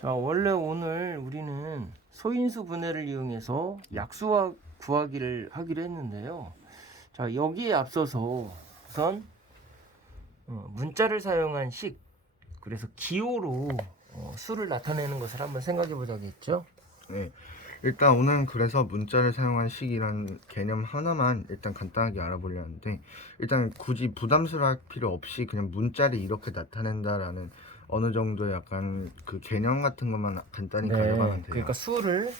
자, 원래 오늘 우리는 소인수 분해를 이용해서 약수 구하기를 하기로 했는데요. 자, 여기에 앞서서 우선 문자를 사용한 식, 그래서 기호로 수를 나타내는 것을 한번 생각해 보자겠죠. 네, 일단 오늘은 그래서 문자를 사용한 식이라는 개념 하나만 일단 간단하게 알아보려 하는데, 일단 굳이 부담스러워할 필요 없이 그냥 문자를 이렇게 나타낸다라는 어느 정도 약간 그 개념 같은 것만 간단히 가져가면 돼요. 그러니까 수를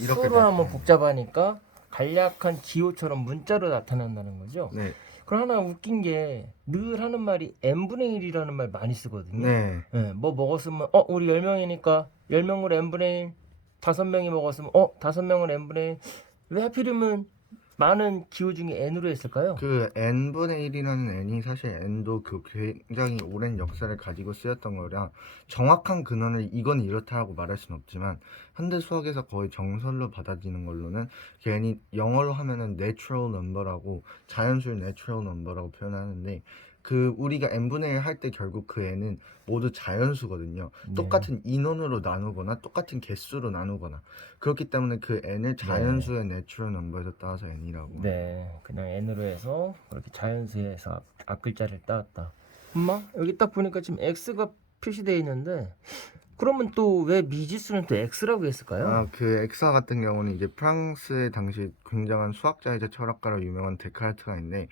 이렇게 수로 하면 나타내는. 복잡하니까 간략한 기호처럼 문자로 나타낸다는 거죠. 네, 그럼 하나 웃긴 게 늘 하는 말이 n분의 1이라는 말 많이 쓰거든요. 네, 뭐 먹었으면 우리 10명이니까 10명을 n분의 1, 5명이 먹었으면 5명을 n분의 1. 왜 하필이면 많은 기호 중에 n으로 했을까요? 그 n분의 1이라는 n이 사실 n도 그 굉장히 오랜 역사를 가지고 쓰였던 거라 정확한 근원을 이건 이렇다라고 말할 수는 없지만, 현대 수학에서 거의 정설로 받아들이는 걸로는 괜히 영어로 하면은 natural number라고, 자연수를 natural number라고 표현하는데, 그 우리가 n분의 1 할 때 결국 그 n은 모두 자연수거든요. 네. 똑같은 인원으로 나누거나 똑같은 개수로 나누거나, 그렇기 때문에 그 n을 자연수의 natural number에서 따서 n이라고. 네, 그냥 n으로 해서 그렇게 자연수에서 앞 글자를 따왔다. 엄마, 여기 딱 보니까 지금 x가 표시되어 있는데 그러면 또 왜 미지수는 또 x라고 했을까요? 그 엑사 같은 경우는 이제 프랑스의 당시 굉장한 수학자이자 철학가로 유명한 데카르트가 있는데,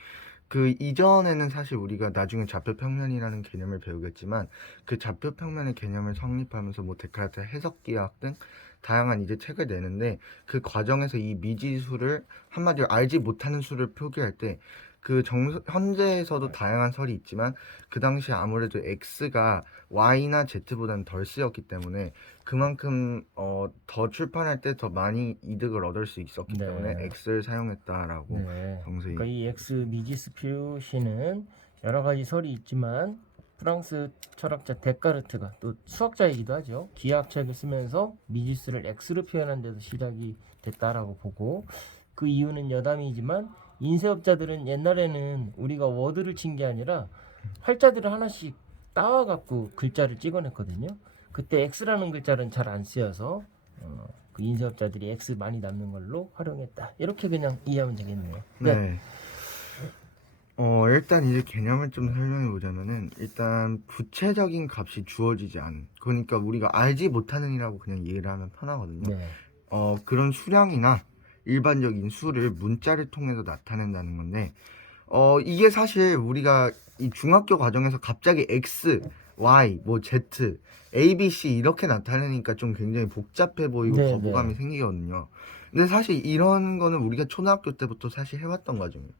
그 이전에는 사실 우리가 나중에 좌표평면이라는 개념을 배우겠지만, 그 좌표평면의 개념을 성립하면서 뭐 데카르트 해석기학 등 다양한 이제 책을 내는데, 그 과정에서 이 미지수를 한마디로 알지 못하는 수를 표기할 때, 그 현재에서도 다양한 설이 있지만 그 당시 아무래도 x가 y나 z보다는 덜 쓰였기 때문에 그만큼 더 출판할 때 더 많이 이득을 얻을 수 있었기 때문에 x를 사용했다라고 정서히. 그러니까 이 x 미지수 표시는 여러 가지 설이 있지만 프랑스 철학자 데카르트가 또 수학자이기도 하죠. 기하학책을 쓰면서 미지수를 x로 표현한 데서 시작이 됐다라고 보고, 그 이유는 여담이지만 인쇄업자들은 옛날에는 우리가 워드를 친 게 아니라 활자들을 하나씩 따와갖고 글자를 찍어냈거든요. 그때 x라는 글자는 잘 안 쓰여서 그 인쇄업자들이 x 많이 남는 걸로 활용했다. 이렇게 그냥 이해하면 되겠네요. 네. 일단 이제 개념을 좀 설명해 보자면은, 일단 구체적인 값이 주어지지 않은, 그러니까 우리가 알지 못하는이라고 그냥 이해를 하면 편하거든요. 네. 그런 수량이나 일반적인 수를 문자를 통해서 나타낸다는 건데, 이게 사실 우리가 이 중학교 과정에서 갑자기 x, y, 뭐 z, a, b, c 이렇게 나타내니까 좀 굉장히 복잡해 보이고 네, 거부감이 생기거든요. 근데 사실 이런 거는 우리가 초등학교 때부터 사실 해왔던 과정이에요.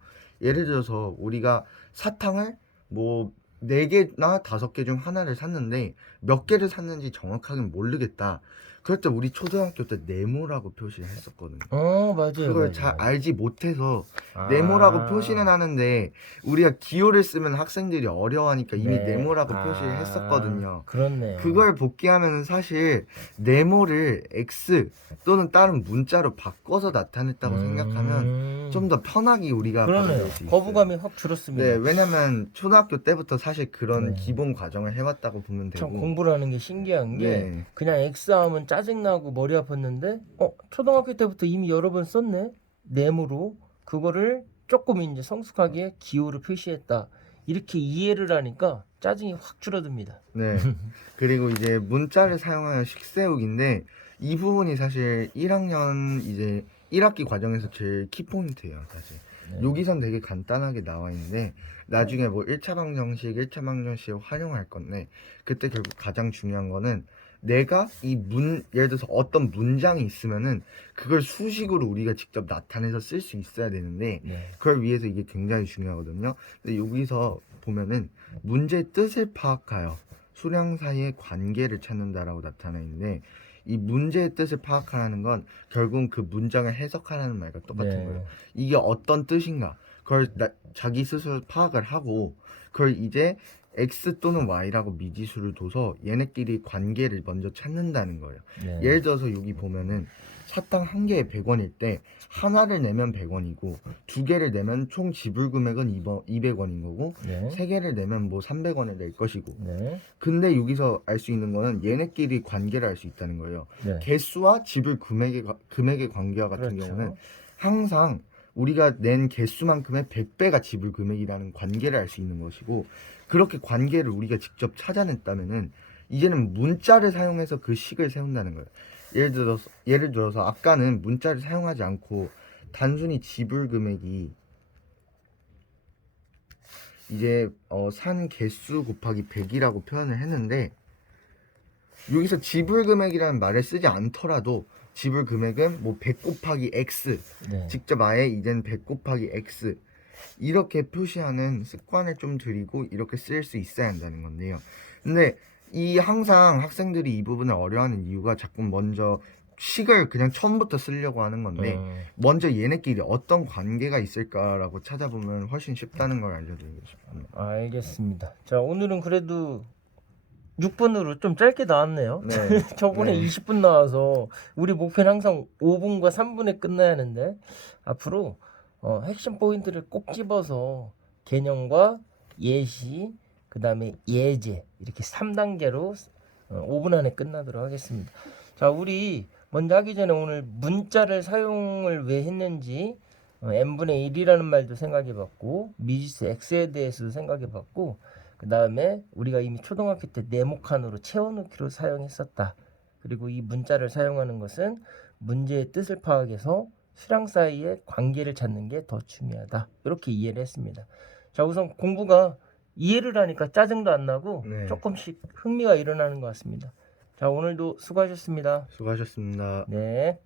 예를 들어서 우리가 사탕을 뭐 4개나 5개 중 하나를 샀는데 몇 개를 샀는지 정확하게는 모르겠다. 그럴 때 우리 초등학교 때 네모라고 표시를 했었거든요. 맞아요, 그걸 잘 맞아요. 알지 못해서 아. 네모라고 표시는 하는데, 우리가 기호를 쓰면 학생들이 어려워하니까 이미 네. 네모라고 표시를 했었거든요. 그렇네요. 그걸 복귀하면 사실 네모를 x 또는 다른 문자로 바꿔서 나타냈다고 생각하면 좀 더 편하게 우리가 그러네요. 받아들일 수 있어요. 거부감이 확 줄었습니다. 네, 왜냐면 초등학교 때부터 사실 그런 네. 기본 과정을 해왔다고 보면 참 되고. 공부를 하는 게 신기한 게 네. 그냥 X 하면 짜증나고 머리 아팠는데 초등학교 때부터 이미 여러 번 썼네. 네모로 그거를 조금 이제 성숙하게 기호로 표시했다. 이렇게 이해를 하니까 짜증이 확 줄어듭니다. 네. 그리고 이제 문자를 사용하는 식세우기인데, 이 부분이 사실 1학년 이제 1학기 과정에서 제일 키포인트예요, 사실. 네. 여기선 되게 간단하게 나와 있는데, 나중에 뭐 1차 방정식, 1차 방정식을 활용할 건데, 그때 결국 가장 중요한 거는 내가 예를 들어서 어떤 문장이 있으면은 그걸 수식으로 우리가 직접 나타내서 쓸 수 있어야 되는데, 네. 그걸 위해서 이게 굉장히 중요하거든요. 근데 여기서 보면은 문제의 뜻을 파악하여 수량 사이의 관계를 찾는다라고 나타나 있는데, 이 문제의 뜻을 파악하라는 건 결국 그 문장을 해석하라는 말과 똑같은 거예요. 이게 어떤 뜻인가, 그걸 자기 스스로 파악을 하고, 그걸 이제 x 또는 y라고 미지수를 둬서 얘네끼리 관계를 먼저 찾는다는 거예요. 네. 예를 들어서 여기 보면은 사탕 한 개에 100원일 때 하나를 내면 100원이고 두 개를 내면 총 지불 금액은 200원인 거고 네. 세 개를 내면 뭐 300원을 낼 것이고. 네. 근데 여기서 알 수 있는 거는 얘네끼리 관계를 알 수 있다는 거예요. 네. 개수와 지불 금액의 관계와 같은 그렇죠. 경우는 항상 우리가 낸 개수만큼의 100배가 지불 금액이라는 관계를 알 수 있는 것이고, 그렇게 관계를 우리가 직접 찾아냈다면은 이제는 문자를 사용해서 그 식을 세운다는 거예요. 예를 들어서 아까는 문자를 사용하지 않고 단순히 지불 금액이 이제 산 개수 곱하기 100이라고 표현을 했는데, 여기서 지불 금액이라는 말을 쓰지 않더라도 지불 금액은 뭐 100 곱하기 x, 네. 직접 아예 이제는 100 곱하기 x 이렇게 표시하는 습관을 좀 들이고 이렇게 쓸 수 있어야 한다는 건데요. 근데 이 항상 학생들이 이 부분을 어려워하는 이유가 자꾸 먼저 식을 그냥 처음부터 쓰려고 하는 건데, 먼저 얘네끼리 어떤 관계가 있을까라고 찾아보면 훨씬 쉽다는 걸 알려드리고 싶습니다. 알겠습니다. 자, 오늘은 그래도 6분으로 좀 짧게 나왔네요. 네. 저번에 네. 20분 나와서 우리 목표는 항상 5분과 3분에 끝나야 하는데, 앞으로 핵심 포인트를 꼭 집어서 개념과 예시, 그 다음에 예제 이렇게 3단계로 5분 안에 끝나도록 하겠습니다. 자, 우리 먼저 하기 전에 오늘 문자를 사용을 왜 했는지 n분의 1이라는 말도 생각해봤고, 미지수 x에 대해서도 생각해봤고, 그 다음에 우리가 이미 초등학교 때 네모칸으로 채워넣기로 사용했었다. 그리고 이 문자를 사용하는 것은 문제의 뜻을 파악해서 수량 사이의 관계를 찾는 게 더 중요하다. 이렇게 이해를 했습니다. 자, 우선 공부가 이해를 하니까 짜증도 안 나고 네. 조금씩 흥미가 일어나는 것 같습니다. 자, 오늘도 수고하셨습니다. 수고하셨습니다. 네.